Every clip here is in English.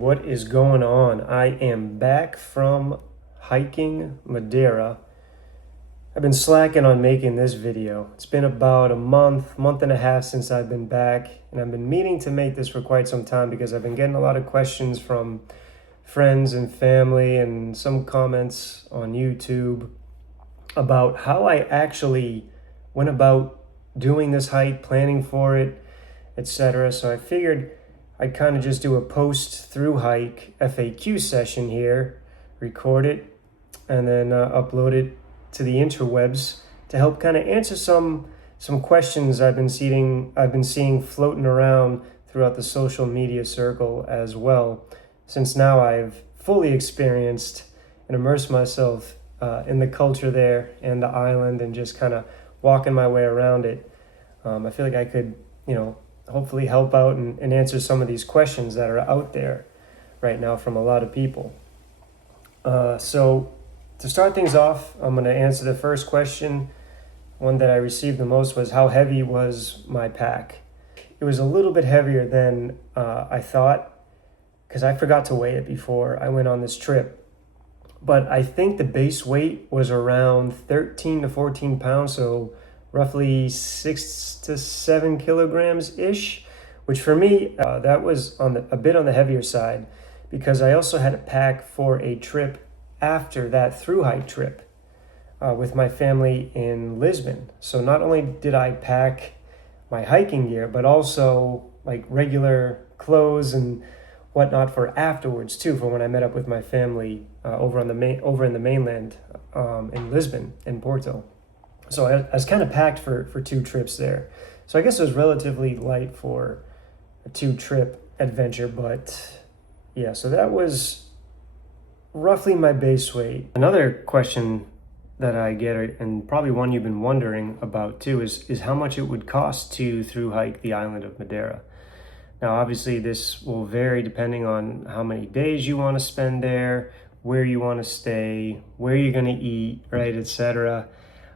What is going on? I am back from hiking Madeira. I've been slacking on making this video. It's been about a month and a half since I've been back, and I've been meaning to make this for quite some time because I've been getting a lot of questions from friends and family and some comments on YouTube about how I actually went about doing this hike, planning for it, etc. So I figured I'd kind of just do a post-through hike FAQ session here, record it, and then upload it to the interwebs to help kind of answer some questions I've been seeing floating around throughout the social media circle as well. Since now I've fully experienced and immersed myself in the culture there and the island and just kind of walking my way around it. I feel like I could, hopefully help out and answer some of these questions that are out there right now from a lot of people. So to start things off, I'm going to answer the first question. One that I received the most was, how heavy was my pack? It was a little bit heavier than I thought, because I forgot to weigh it before I went on this trip. But I think the base weight was around 13 to 14 pounds, so roughly 6 to 7 kilograms ish, which for me, that was a bit on the heavier side, because I also had to pack for a trip after that through hike trip with my family in Lisbon. So not only did I pack my hiking gear, but also like regular clothes and whatnot for afterwards too, for when I met up with my family over in the mainland in Lisbon, in Porto. So I was kind of packed for two trips there. So I guess it was relatively light for a 2-trip adventure, but yeah, so that was roughly my base weight. Another question that I get, and probably one you've been wondering about too, is how much it would cost to through hike the island of Madeira. Now, obviously, this will vary depending on how many days you want to spend there, where you want to stay, where you're going to eat, right, etc.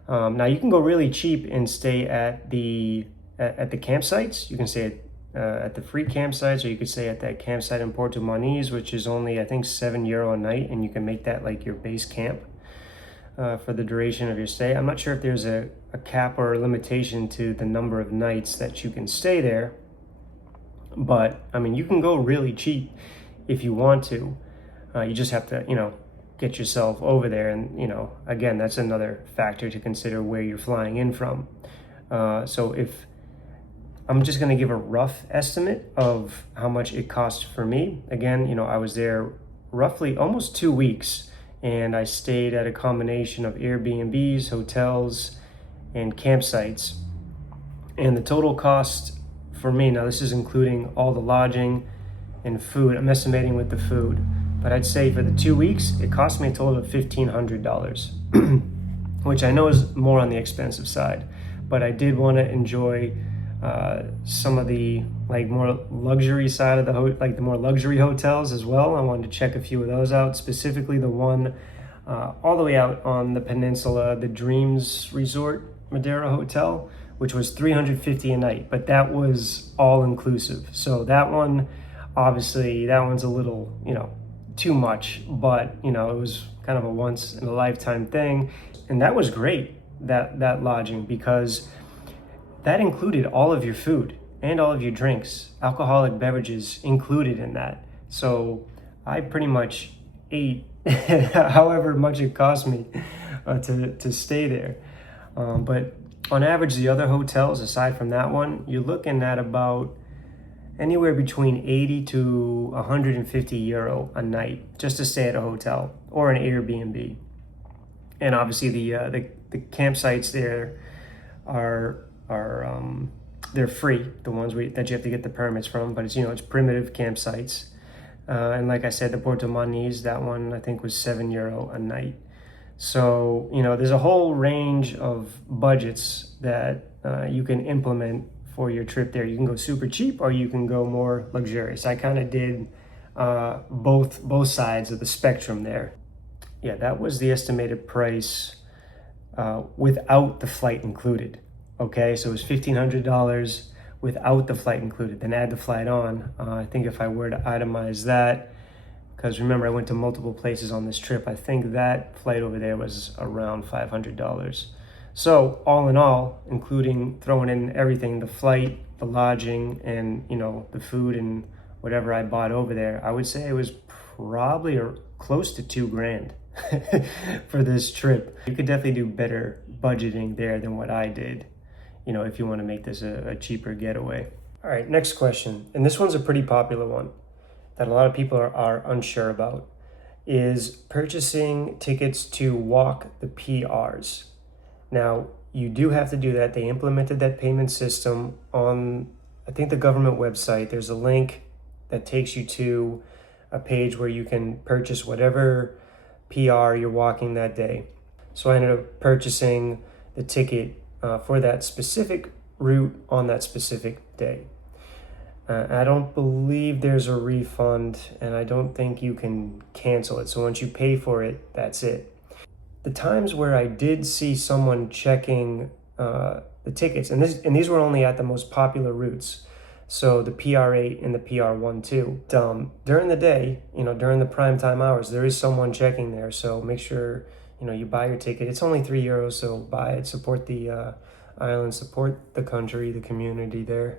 Now, you can go really cheap and stay at the campsites. You can stay at the free campsites, or you could stay at that campsite in Porto Moniz, which is only, I think, €7 a night, and you can make that like your base camp for the duration of your stay. I'm not sure if there's a cap or a limitation to the number of nights that you can stay there. But, I mean, you can go really cheap if you want to. You just have to, get yourself over there. And, again, that's another factor to consider where you're flying in from. So if I'm just going to give a rough estimate of how much it cost for me. Again, I was there roughly almost 2 weeks, and I stayed at a combination of Airbnbs, hotels, and campsites. And the total cost for me, now this is including all the lodging and food, I'm estimating with the food, but I'd say for the 2 weeks, it cost me a total of $1,500, which I know is more on the expensive side, but I did want to enjoy some of the more luxury side of the more luxury hotels as well. I wanted to check a few of those out, specifically the one all the way out on the peninsula, the Dreams Resort Madeira Hotel, which was $350 a night, but that was all inclusive. So that one, obviously, that one's a little, too much, but it was kind of a once in a lifetime thing. And that was great, that lodging, because that included all of your food and all of your drinks, alcoholic beverages included in that. So I pretty much ate however much it cost me to stay there. But on average, the other hotels, aside from that one, you're looking at about anywhere between 80 to €150 a night just to stay at a hotel or an Airbnb. And obviously the campsites there are they're free, the ones that you have to get the permits from, but it's primitive campsites. And like I said, the Porto Moniz, that one I think was €7 a night. So, there's a whole range of budgets that you can implement for your trip there. You can go super cheap, or you can go more luxurious. I kind of did both sides of the spectrum there. Yeah, that was the estimated price without the flight included. Okay, so it was $1,500 without the flight included. Then add the flight on. I think if I were to itemize that, because remember I went to multiple places on this trip. I think that flight over there was around $500. So all in all, including throwing in everything, the flight, the lodging, and the food and whatever I bought over there, I would say it was probably close to $2,000 for this trip. You could definitely do better budgeting there than what I did, if you want to make this a cheaper getaway. All right, next question, and this one's a pretty popular one that a lot of people are unsure about, is purchasing tickets to walk the PRs. Now, you do have to do that. They implemented that payment system on, I think, the government website. There's a link that takes you to a page where you can purchase whatever PR you're walking that day. So I ended up purchasing the ticket for that specific route on that specific day. I don't believe there's a refund, and I don't think you can cancel it. So once you pay for it, that's it. The times where I did see someone checking the tickets, and these were only at the most popular routes, so the PR8 and the PR12. During the day, during the prime time hours, there is someone checking there. So make sure you buy your ticket. It's only €3, so buy it. Support the island, support the country, the community there.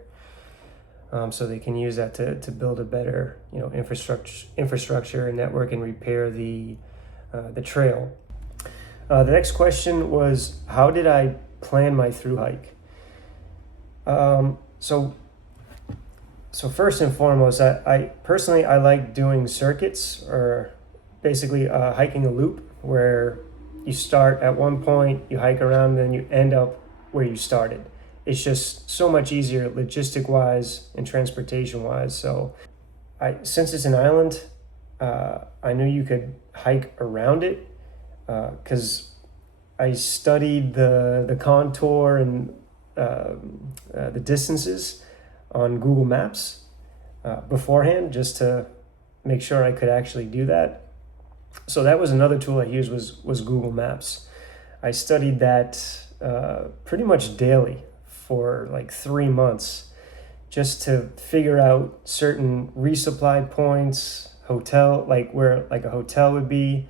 So they can use that to build a better, infrastructure and network and repair the trail. The next question was, how did I plan my through hike? So first and foremost, I personally like doing circuits, or basically hiking a loop where you start at one point, you hike around, and then you end up where you started. It's just so much easier logistic-wise and transportation-wise. So since it's an island, I knew you could hike around it because I studied the contour and the distances on Google Maps beforehand, just to make sure I could actually do that. So that was another tool I used was Google Maps. I studied that pretty much daily for like 3 months, just to figure out certain resupply points, where a hotel would be,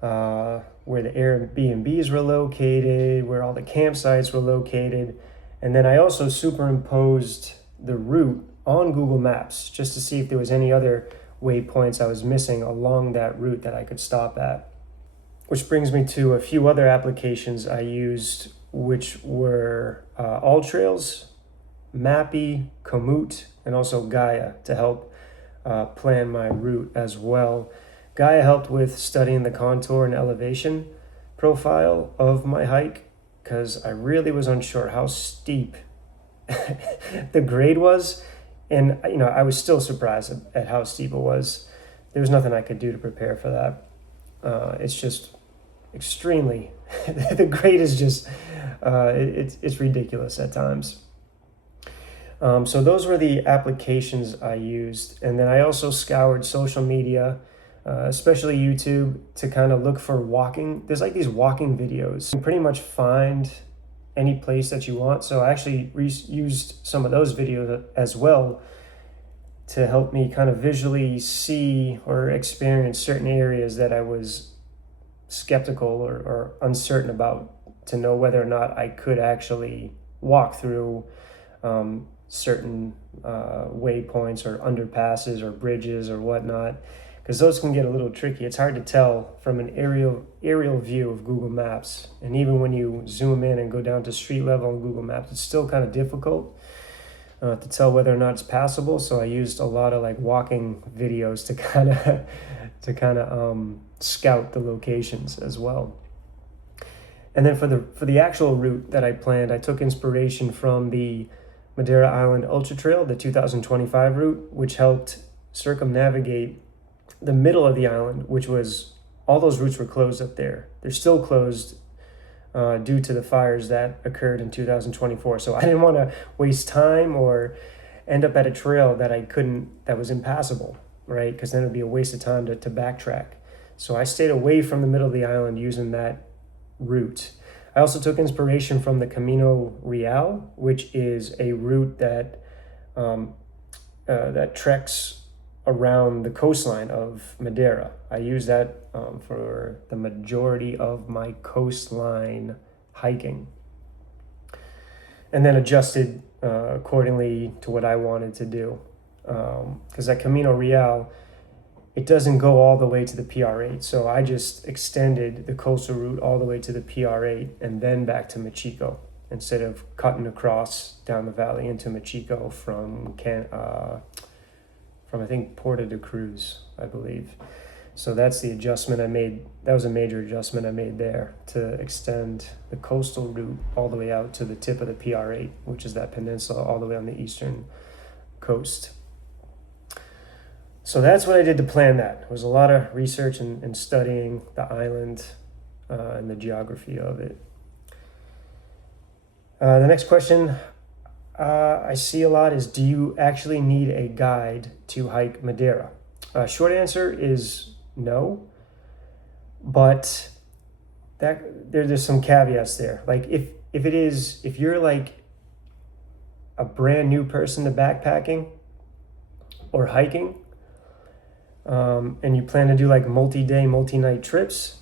where the Airbnbs were located, where all the campsites were located. And then I also superimposed the route on Google Maps just to see if there was any other waypoints I was missing along that route that I could stop at. Which brings me to a few other applications I used, which were All Trails, Mappy, Komoot, and also Gaia to help plan my route as well. Gaia helped with studying the contour and elevation profile of my hike, because I really was unsure how steep the grade was, and I was still surprised at how steep it was. There was nothing I could do to prepare for that. It's just extremely the grade is just it's ridiculous at times. So those were the applications I used, and then I also scoured social media, especially YouTube, to kind of look for walking. There's like these walking videos. You can pretty much find any place that you want. So I actually used some of those videos as well to help me kind of visually see or experience certain areas that I was skeptical or uncertain about, to know whether or not I could actually walk through certain waypoints or underpasses or bridges or whatnot, because those can get a little tricky. It's hard to tell from an aerial view of Google Maps, and even when you zoom in and go down to street level on Google Maps, it's still kind of difficult to tell whether or not it's passable. So I used a lot of like walking videos to kind of scout the locations as well. And then for the actual route that I planned, I took inspiration from the Madeira Island Ultra Trail, the 2025 route, which helped circumnavigate the middle of the island, which was, all those routes were closed up there. They're still closed due to the fires that occurred in 2024. So I didn't want to waste time or end up at a trail that was impassable, right? Because then it'd be a waste of time to backtrack. So I stayed away from the middle of the island using that route. I also took inspiration from the Camino Real, which is a route that that treks around the coastline of Madeira. I use that for the majority of my coastline hiking, and then adjusted accordingly to what I wanted to do. Because at Camino Real, it doesn't go all the way to the PR8, so I just extended the coastal route all the way to the PR8 and then back to Machico, instead of cutting across down the valley into Machico from I think Porta de Cruz, I believe. So that's the adjustment I made. That was a major adjustment I made there, to extend the coastal route all the way out to the tip of the PR8, which is that peninsula all the way on the eastern coast. So that's what I did to plan that. It was a lot of research and studying the island and the geography of it. The next question I see a lot is, do you actually need a guide to hike Madeira? Short answer is no, but there's some caveats there. Like if you're like a brand new person to backpacking or hiking, and you plan to do like multi-day, multi-night trips,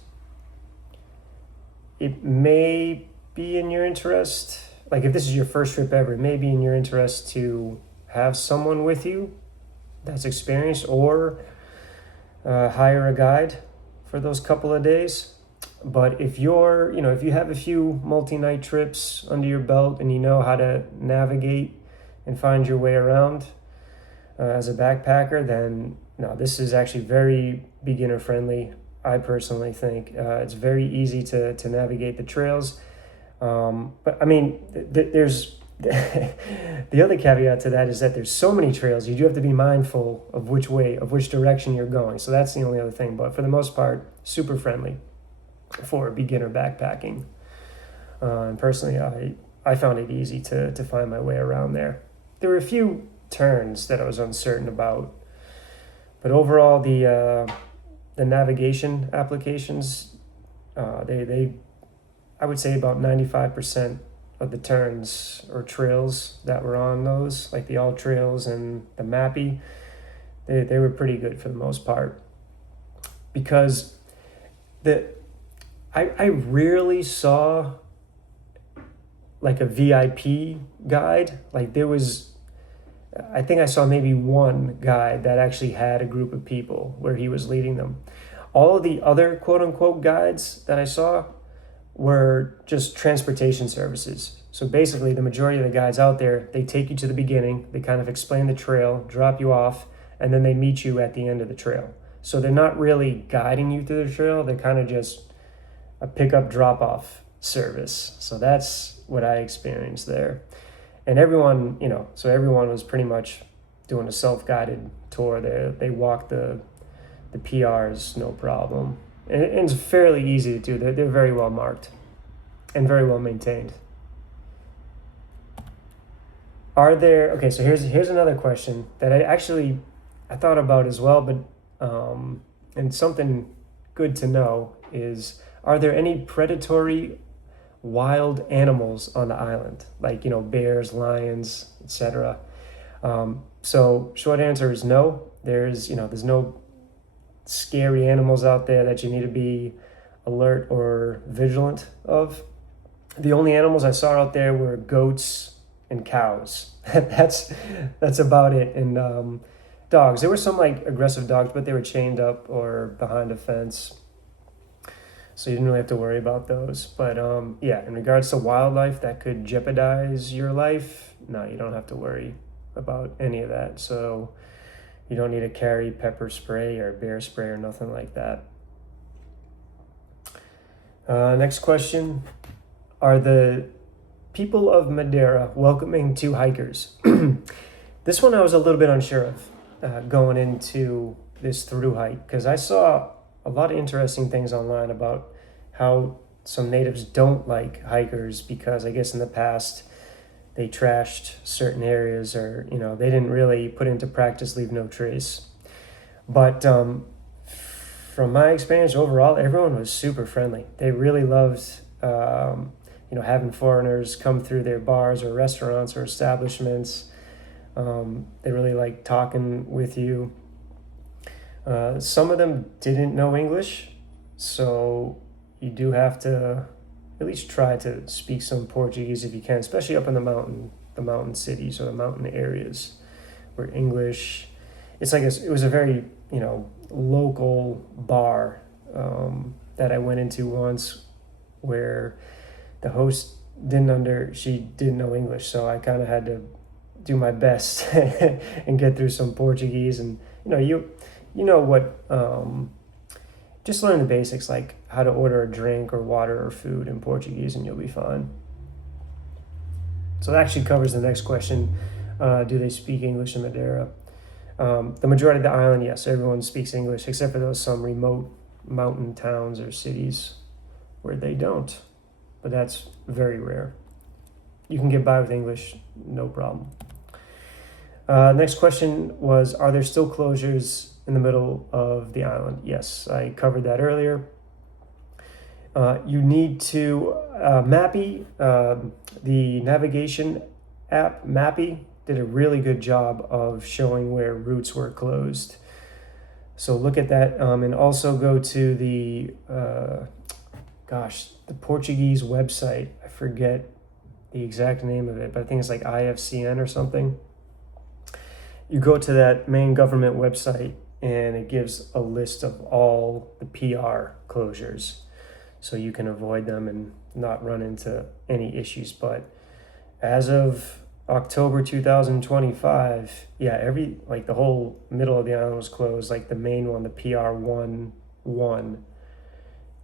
it may be in your interest. Like if this is your first trip ever, it may be in your interest to have someone with you that's experienced, or hire a guide for those couple of days. But if if you have a few multi-night trips under your belt and you know how to navigate and find your way around as a backpacker, then no, this is actually very beginner friendly. I personally think it's very easy to navigate the trails. But I mean, there's the other caveat to that is that there's so many trails, you do have to be mindful of which direction you're going. So that's the only other thing. But for the most part, super friendly for beginner backpacking. And personally, I found it easy to find my way around there. There were a few turns that I was uncertain about, but overall, the navigation applications, I would say about 95% of the turns or trails that were on those, like the All Trails and the Mappy, they were pretty good for the most part. Because I rarely saw like a VIP guide. Like I think I saw maybe one guide that actually had a group of people where he was leading them. All of the other quote unquote guides that I saw were just transportation services. So basically the majority of the guides out there, they take you to the beginning, they kind of explain the trail, drop you off, and then they meet you at the end of the trail. So they're not really guiding you through the trail, they're kind of just a pickup drop-off service. So that's what I experienced there. And everyone was pretty much doing a self-guided tour there. They walked the PRs, no problem. And it's fairly easy to do. They're very well marked and very well maintained. Okay, so here's another question that I thought about as well, but and something good to know is, are there any predatory wild animals on the island? Like, bears, lions, etc. So short answer is no. There's no scary animals out there that you need to be alert or vigilant of. The only animals I saw out there were goats and cows. That's about it. And dogs. There were some like aggressive dogs, but they were chained up or behind a fence, so you didn't really have to worry about those. But in regards to wildlife that could jeopardize your life, no, you don't have to worry about any of that. So you don't need to carry pepper spray or bear spray or nothing like that. Next question. Are the people of Madeira welcoming to hikers? This one I was a little bit unsure of going into this Thru hike, because I saw a lot of interesting things online about how some natives don't like hikers because I guess in the past they trashed certain areas, or they didn't really put into practice leave no trace. But from my experience overall, everyone was super friendly. They really loved having foreigners come through their bars or restaurants or establishments. They really liked talking with you. Some of them didn't know English, so you do have to at least try to speak some Portuguese if you can, especially up in the mountain cities or the mountain areas where English. It's like it was a very local bar that I went into once where the host she didn't know English, so I kind of had to do my best and get through some Portuguese, and what just learn the basics, like how to order a drink or water or food in Portuguese, and you'll be fine. So that actually covers the next question. Do they speak English in Madeira? The majority of the island, yes, everyone speaks English, except for those some remote mountain towns or cities where they don't. But that's very rare. You can get by with English, no problem. Next question was, are there still closures in the middle of the island? Yes, I covered that earlier. You need to, Mappy, the navigation app, Mappy, did a really good job of showing where routes were closed. So look at that, and also go to the Portuguese website. I forget the exact name of it, but I think it's like IFCN or something. You go to that main government website and it gives a list of all the PR closures, so you can avoid them and not run into any issues. But as of October 2025, the whole middle of the island was closed, like the main one, the PR11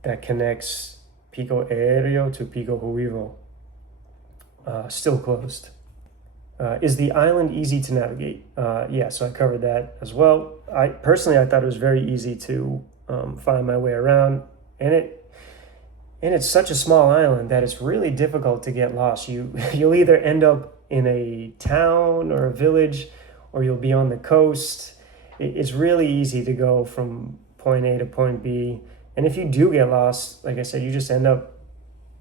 that connects Pico Aéreo to Pico Ruivo, still closed. Is the island easy to navigate? So I covered that as well. I thought it was very easy to find my way around, and it's such a small island that it's really difficult to get lost. You'll either end up in a town or a village, or you'll be on the coast. It's really easy to go from point A to point B. And if you do get lost, like I said, you just end up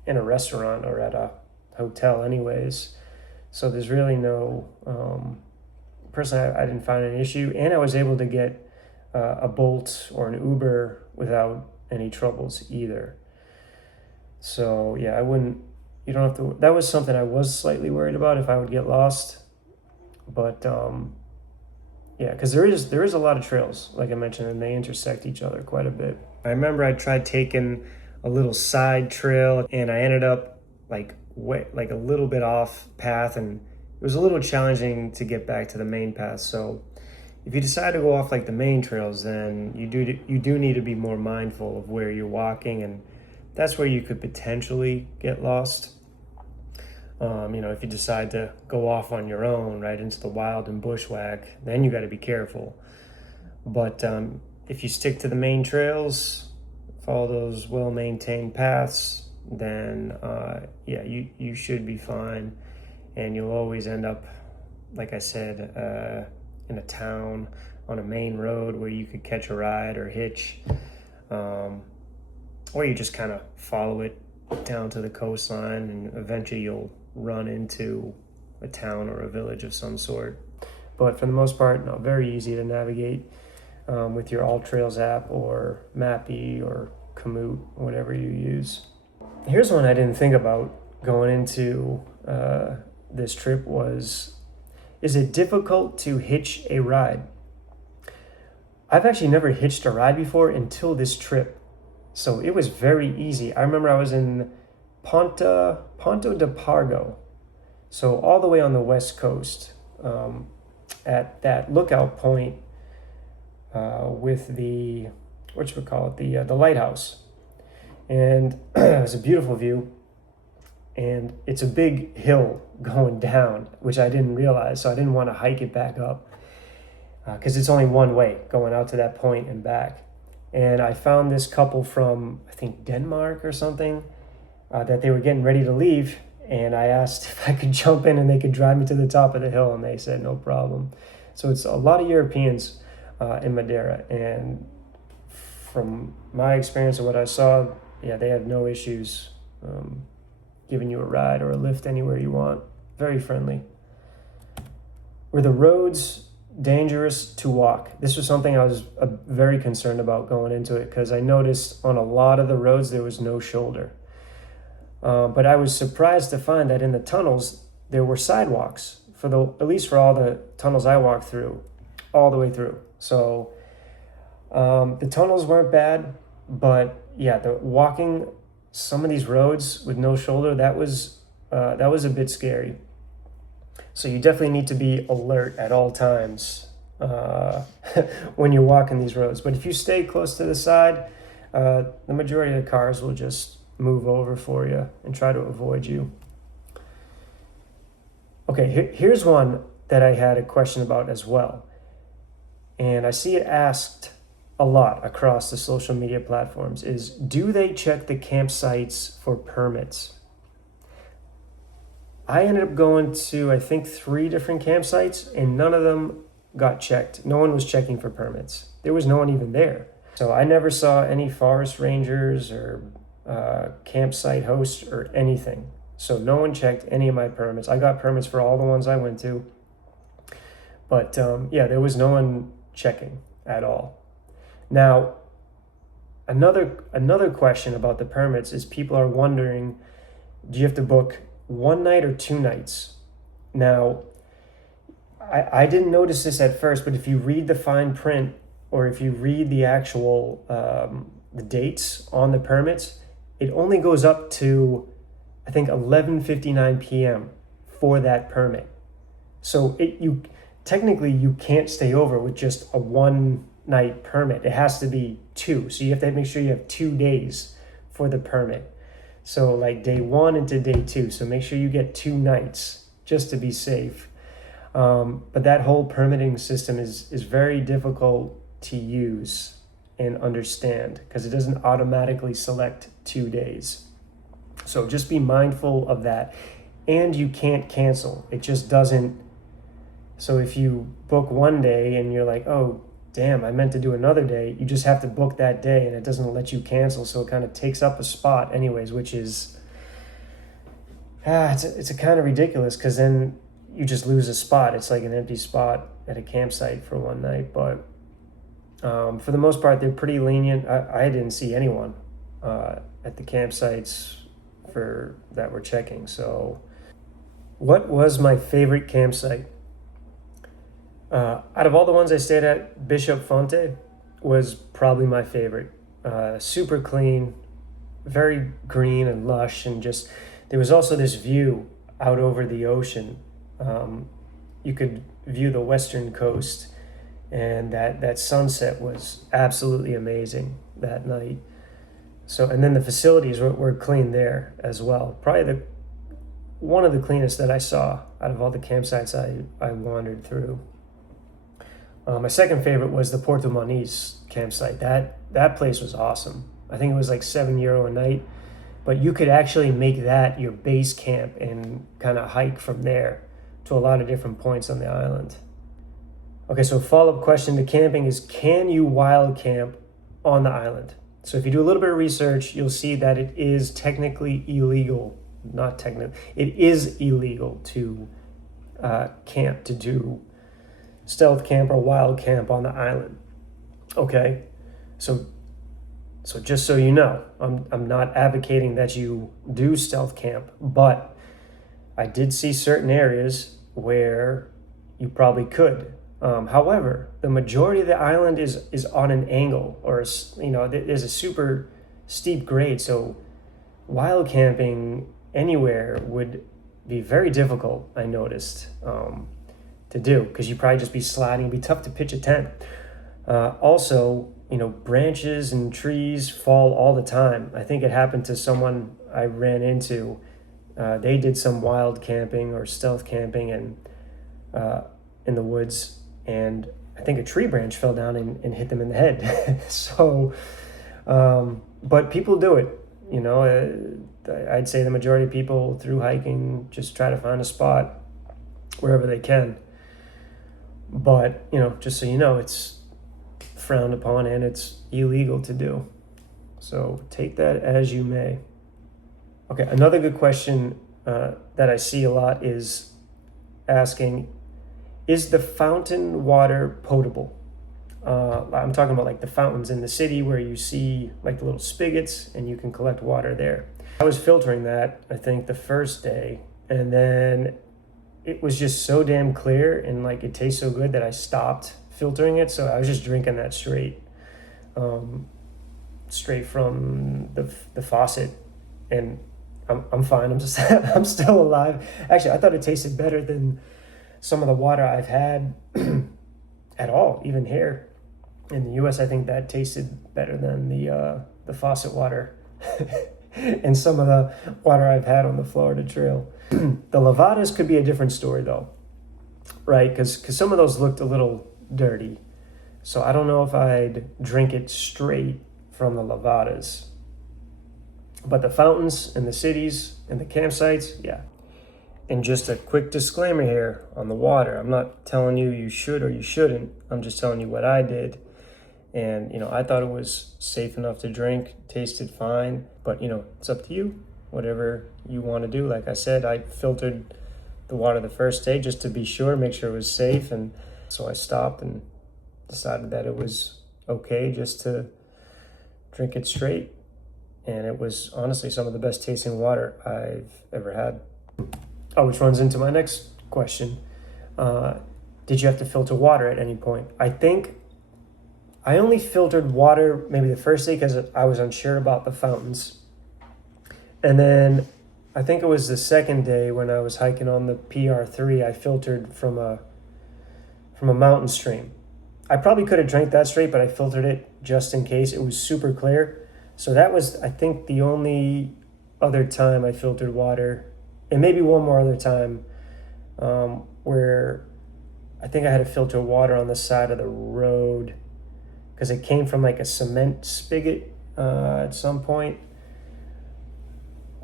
in a restaurant or at a hotel anyways. So there's really no, personally, I didn't find an issue. And I was able to get a Bolt or an Uber without any troubles either. So yeah, you don't have to, that was something I was slightly worried about, if I would get lost. But because there is a lot of trails, like I mentioned, and they intersect each other quite a bit. I remember I tried taking a little side trail, and I ended up like a little bit off path, and it was a little challenging to get back to the main path. So if you decide to go off like the main trails, then you do need to be more mindful of where you're walking, and that's where you could potentially get lost. If you decide to go off on your own, right, into the wild and bushwhack, then you got to be careful. But if you stick to the main trails, follow those well-maintained paths, then you should be fine. And you'll always end up, like I said, in a town on a main road where you could catch a ride or hitch, or you just kind of follow it down to the coastline, and eventually you'll run into a town or a village of some sort. But for the most part, no, very easy to navigate with your All Trails app or Mappy or Komoot, whatever you use. Here's one I didn't think about going into this trip was, is it difficult to hitch a ride? I've actually never hitched a ride before until this trip. So it was very easy. I remember I was in Ponta de Pargo, so all the way on the west coast, at that lookout point with the the lighthouse, and it was a beautiful view. And it's a big hill going down, which I didn't realize, so I didn't want to hike it back up because it's only one way going out to that point and back. And I found this couple from, I think, Denmark or something, that they were getting ready to leave. And I asked if I could jump in and they could drive me to the top of the hill, and they said no problem. So it's a lot of Europeans in Madeira. And from my experience and what I saw, they have no issues giving you a ride or a lift anywhere you want. Very friendly. Were the roads dangerous to walk. This was something I was very concerned about going into it because I noticed on a lot of the roads there was no shoulder. But I was surprised to find that in the tunnels there were sidewalks at least for all the tunnels I walked through, all the way through. So the tunnels weren't bad, but yeah, the walking some of these roads with no shoulder, that was a bit scary. So you definitely need to be alert at all times when you're walking these roads. But if you stay close to the side, the majority of the cars will just move over for you and try to avoid you. Okay, here's one that I had a question about as well. And I see it asked a lot across the social media platforms is, do they check the campsites for permits? I ended up going to, I think, 3 different campsites, and none of them got checked. No one was checking for permits. There was no one even there. So I never saw any forest rangers or campsite hosts or anything. So no one checked any of my permits. I got permits for all the ones I went to. But yeah, there was no one checking at all. Now, another question about the permits is people are wondering, do you have to book 1 night or 2 nights? Now, I didn't notice this at first, but if you read the fine print or if you read the actual the dates on the permits, it only goes up to, I think, 11:59 p.m. for that permit. So technically you can't stay over with just a 1 night permit. It has to be 2. So you have to make sure you have 2 days for the permit. So like day 1 into day 2. So make sure you get 2 nights just to be safe. But that whole permitting system is very difficult to use and understand because it doesn't automatically select 2 days. So just be mindful of that. And you can't cancel. It just doesn't. So if you book 1 day and you're like, oh, damn, I meant to do another day, you just have to book that day and it doesn't let you cancel. So it kind of takes up a spot anyways, which is, it's a kind of ridiculous because then you just lose a spot. It's like an empty spot at a campsite for 1 night. But for the most part, they're pretty lenient. I didn't see anyone at the campsites that were checking. So what was my favorite campsite? Out of all the ones I stayed at, Bishop Fonte was probably my favorite. Super clean, very green and lush, and just there was also this view out over the ocean. You could view the western coast, and that sunset was absolutely amazing that night. So, and then the facilities were clean there as well. Probably one of the cleanest that I saw out of all the campsites I wandered through. My second favorite was the Porto Moniz campsite. That place was awesome. I think it was like €7 a night, but you could actually make that your base camp and kind of hike from there to a lot of different points on the island. Okay, so follow-up question to camping is, can you wild camp on the island? So if you do a little bit of research, you'll see that it is technically illegal. Not technically, it is illegal to camp, to do stealth camp or wild camp on the island. Okay, so just so you know, I'm not advocating that you do stealth camp, but I did see certain areas where you probably could. However, the majority of the island is on an angle, or there's a super steep grade. So wild camping anywhere would be very difficult, I noticed, to do, because you'd probably just be sliding. It'd be tough to pitch a tent. Also, branches and trees fall all the time. I think it happened to someone I ran into. They did some wild camping or stealth camping and in the woods, and I think a tree branch fell down and hit them in the head. So, but people do it. I'd say the majority of people through hiking just try to find a spot wherever they can. But, just so you know, it's frowned upon and it's illegal to do. So take that as you may. Okay, another good question that I see a lot is asking, Is the fountain water potable? I'm talking about like the fountains in the city where you see like the little spigots and you can collect water there. I was filtering that, I think, the first day, and then it was just so damn clear and like it tastes so good that I stopped filtering it. So I was just drinking that straight from the faucet, and I'm fine. I'm just I'm still alive. Actually, I thought it tasted better than some of the water I've had at all, even here in the U.S. I think that tasted better than the faucet water and some of the water I've had on the Florida Trail. The levadas could be a different story though, right? Because some of those looked a little dirty. So I don't know if I'd drink it straight from the levadas. But the fountains and the cities and the campsites, yeah. And just a quick disclaimer here on the water. I'm not telling you you should or you shouldn't. I'm just telling you what I did. And, I thought it was safe enough to drink, tasted fine. But, it's up to you, whatever you want to do. Like I said, I filtered the water the first day just to be sure, make sure it was safe. And so I stopped and decided that it was okay just to drink it straight. And it was honestly some of the best tasting water I've ever had. Oh, which runs into my next question. Did you have to filter water at any point? I think I only filtered water maybe the first day because I was unsure about the fountains. And then I think it was the second day when I was hiking on the PR3, I filtered from a mountain stream. I probably could have drank that straight, but I filtered it just in case. It was super clear. So that was, I think, the only other time I filtered water, and maybe one more other time where I think I had to filter water on the side of the road because it came from like a cement spigot at some point.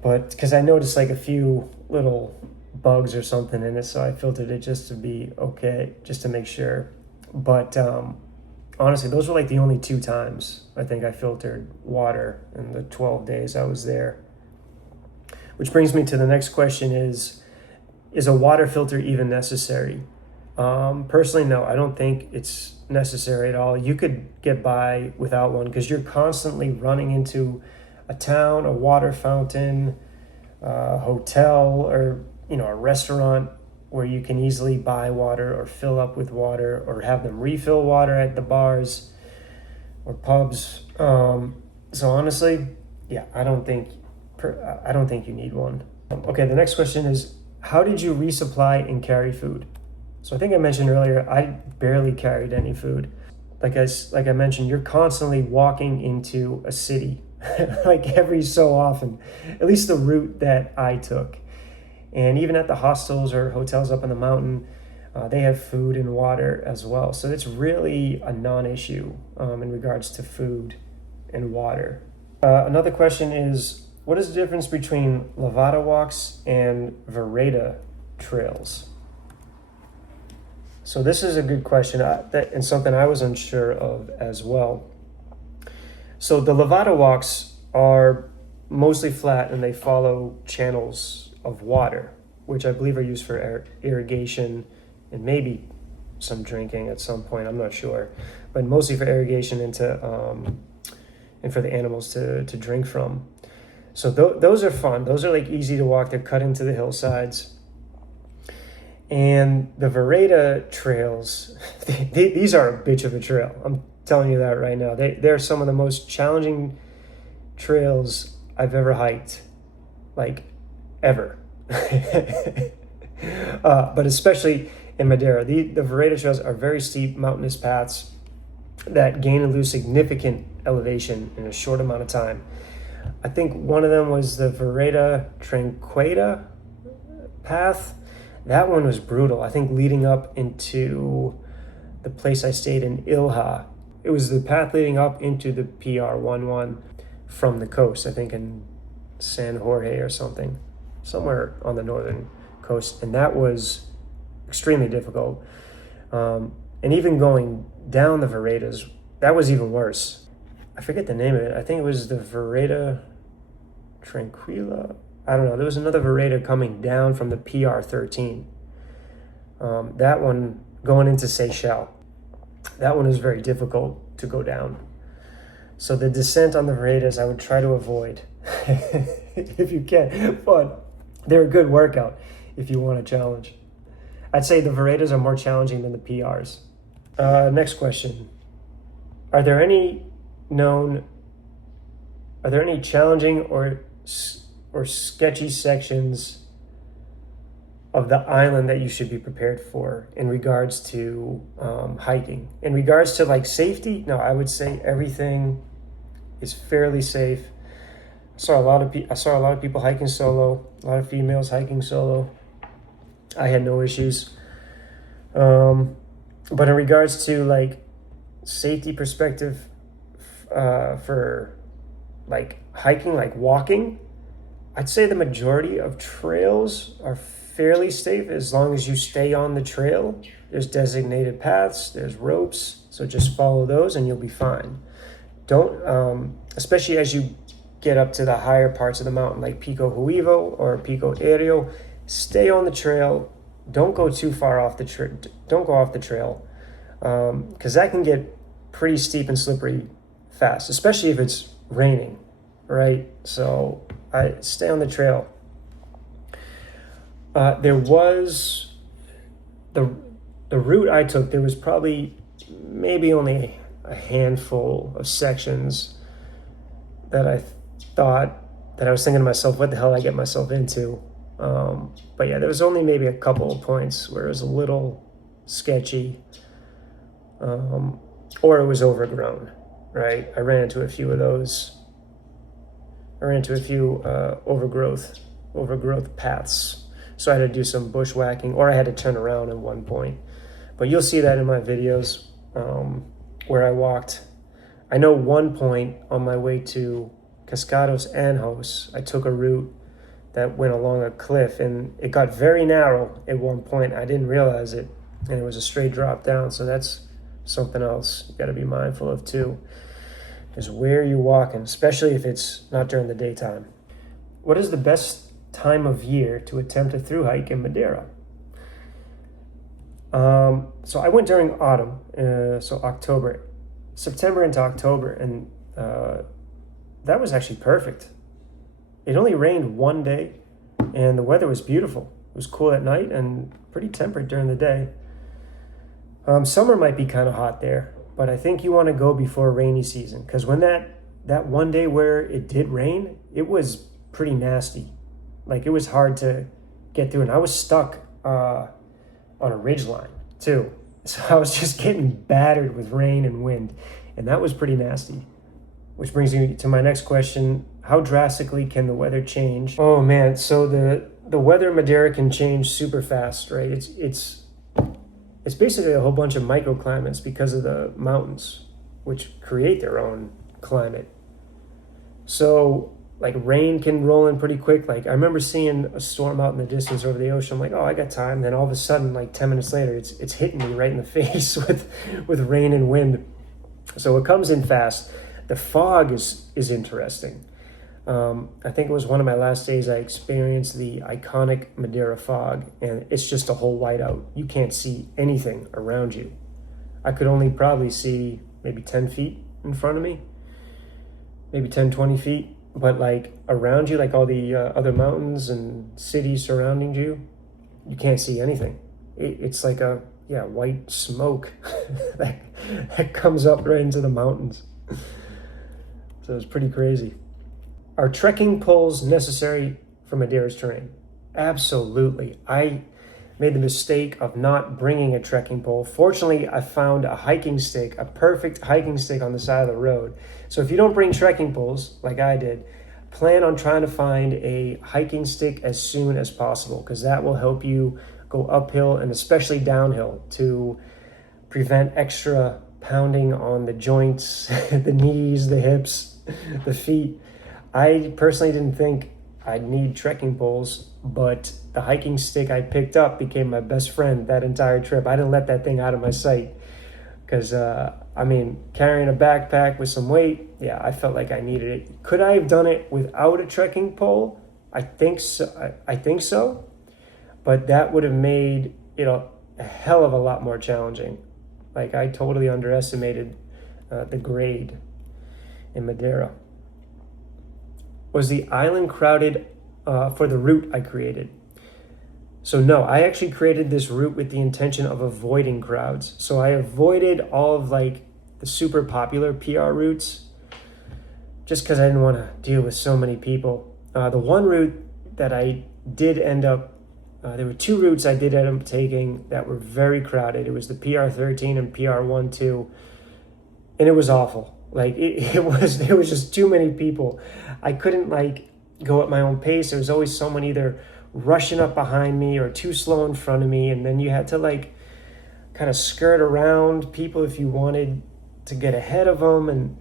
But because I noticed like a few little bugs or something in it, so I filtered it just to be okay, just to make sure. But honestly, those were like the only 2 times I think I filtered water in the 12 days I was there. Which brings me to the next question is a water filter even necessary? Personally, no, I don't think it's necessary at all. You could get by without one because you're constantly running into a town, a water fountain, a hotel, or a restaurant where you can easily buy water or fill up with water or have them refill water at the bars or pubs. So honestly, yeah, I don't think you need one. Okay, the next question is, how did you resupply and carry food? So I think I mentioned earlier, I barely carried any food. Like I mentioned, you're constantly walking into a city, like every so often, at least the route that I took. And even at the hostels or hotels up in the mountain, they have food and water as well. So it's really a non-issue in regards to food and water. Another question is, what is the difference between levada walks and vereda trails? So this is a good question and something I was unsure of as well. So the levada walks are mostly flat and they follow channels of water, which I believe are used for irrigation and maybe some drinking at some point, I'm not sure, but mostly for irrigation and for the animals to drink from. So those are fun. Those are like easy to walk. They're cut into the hillsides. And the vereda trails, these are a bitch of a trail. I'm telling you that right now. They're some of the most challenging trails I've ever hiked, like ever. But especially in Madeira, the vereda trails are very steep, mountainous paths that gain and lose significant elevation in a short amount of time. I think one of them was the Vereda Tranqueta path. That one was brutal. I think leading up into the place I stayed in, Ilha. It was the path leading up into the PR11 from the coast, I think in San Jorge or something, somewhere on the northern coast. And that was extremely difficult. And even going down the Veredas, that was even worse. I forget the name of it. I think it was the Vereda Tranquila. I don't know. There was another Vereda coming down from the PR13. That one going into Seychelles. That one is very difficult to go down. So the descent on the veredas, I would try to avoid if you can, but they're a good workout if you want a challenge. I'd say the veredas are more challenging than the PRs. Next question. Are there any challenging or sketchy sections of the island that you should be prepared for in regards to hiking? In regards to like safety, no, I would say everything is fairly safe. I saw a lot of people hiking solo, a lot of females hiking solo. I had no issues. But in regards to like safety perspective for like hiking, like walking, I'd say the majority of trails are fairly safe as long as you stay on the trail. There's designated paths, there's ropes, so just follow those and you'll be fine. Don't, especially as you get up to the higher parts of the mountain, like Pico Huivo or Pico Aéreo, stay on the trail. Don't go too far off the trail. Don't go off the trail, because that can get pretty steep and slippery fast, especially if it's raining, right? So I stay on the trail. There was the route I took. There was probably maybe only a handful of sections that I thought that I was thinking to myself, what the hell did I get myself into? But yeah, there was only maybe a couple of points where it was a little sketchy, or it was overgrown, right? I ran into a few of those. I ran into a few overgrowth paths. So I had to do some bushwhacking, or I had to turn around at one point. But you'll see that in my videos where I walked. I know one point on my way to Cascados Anjos, I took a route that went along a cliff, and it got very narrow at one point. I didn't realize it, and it was a straight drop down. So that's something else you got to be mindful of too, is where you're walking, especially if it's not during the daytime. What is the best time of year to attempt a thru hike in Madeira? So I went during autumn, so September into October, and that was actually perfect. It only rained one day, and the weather was beautiful. It was cool at night and pretty temperate during the day. Summer might be kind of hot there, but I think you want to go before rainy season, because when that one day where it did rain, it was pretty nasty. Like, it was hard to get through, and I was stuck on a ridge line too. So I was just getting battered with rain and wind, and that was pretty nasty. Which brings me to my next question. How drastically can the weather change? Oh man, so the weather in Madeira can change super fast, right? It's basically a whole bunch of microclimates because of the mountains, which create their own climate. So like rain can roll in pretty quick. Like I remember seeing a storm out in the distance over the ocean. I'm like, oh, I got time. Then all of a sudden, like 10 minutes later, it's hitting me right in the face with rain and wind. So it comes in fast. The fog is interesting. I think it was one of my last days I experienced the iconic Madeira fog, and it's just a whole whiteout. You can't see anything around you. I could only probably see maybe 10 feet in front of me, maybe 10, 20 feet. But like around you, like all the other mountains and cities surrounding you, you can't see anything. It's like a white smoke that comes up right into the mountains. So it's pretty crazy. Are trekking poles necessary for Madeira's terrain? Absolutely. I made the mistake of not bringing a trekking pole. Fortunately, I found a hiking stick, a perfect hiking stick on the side of the road. So if you don't bring trekking poles, like I did, plan on trying to find a hiking stick as soon as possible, because that will help you go uphill and especially downhill to prevent extra pounding on the joints, the knees, the hips, the feet. I personally didn't think I'd need trekking poles, but the hiking stick I picked up became my best friend that entire trip. I didn't let that thing out of my sight because, carrying a backpack with some weight, I felt like I needed it. Could I have done it without a trekking pole? I think so. But that would have made it a hell of a lot more challenging. Like, I totally underestimated the grade in Madeira. Was the island crowded for the route I created? So no, I actually created this route with the intention of avoiding crowds. So I avoided all of like the super popular PR routes just because I didn't want to deal with so many people. The one route that I did end up, there were two routes I did end up taking that were very crowded. It was the PR13 and PR12, and it was awful. Like it was just too many people. I couldn't like go at my own pace. There was always someone either rushing up behind me or too slow in front of me, and then you had to like kind of skirt around people if you wanted to get ahead of them, and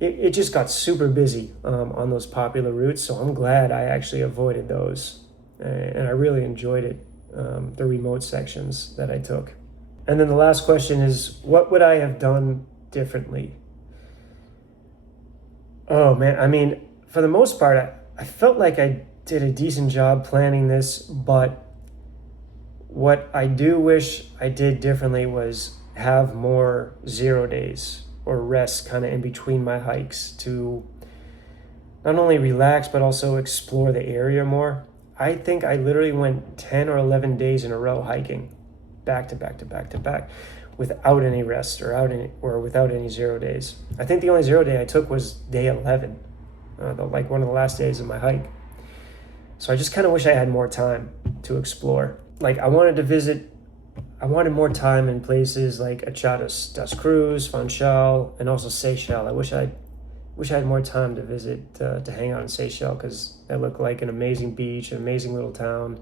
it just got super busy on those popular routes. So I'm glad I actually avoided those, and I really enjoyed it, the remote sections that I took. And then the last question is, what would I have done differently? Oh man, I mean, for the most part, I felt like I did a decent job planning this, but what I do wish I did differently was have more 0 days or rest kind of in between my hikes to not only relax, but also explore the area more. I think I literally went 10 or 11 days in a row hiking, back to back to back to back, without any rest or without any 0 days. I think the only 0 day I took was day 11, like one of the last days of my hike. So I just kind of wish I had more time to explore. Like I wanted more time in places like Achadas das Cruz, Funchal, and also Seychelles. I wish I had more time to visit, to hang out in Seychelles, because that looked like an amazing beach, an amazing little town.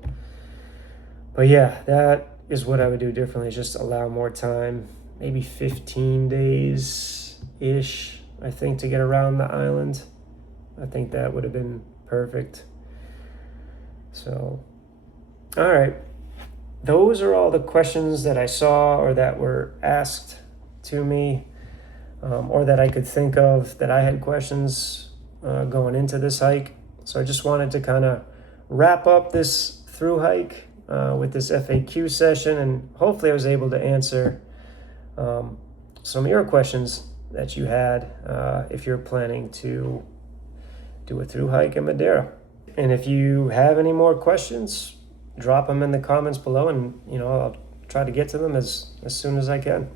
But yeah, that is what I would do differently, is just allow more time, maybe 15 days-ish, I think, to get around the island. I think that would have been perfect. So, all right. Those are all the questions that I saw or that were asked to me, or that I could think of that I had questions going into this hike. So I just wanted to kind of wrap up this through hike with this FAQ session, and hopefully I was able to answer some of your questions that you had if you're planning to do a through hike in Madeira. And if you have any more questions, drop them in the comments below, and I'll try to get to them as soon as I can.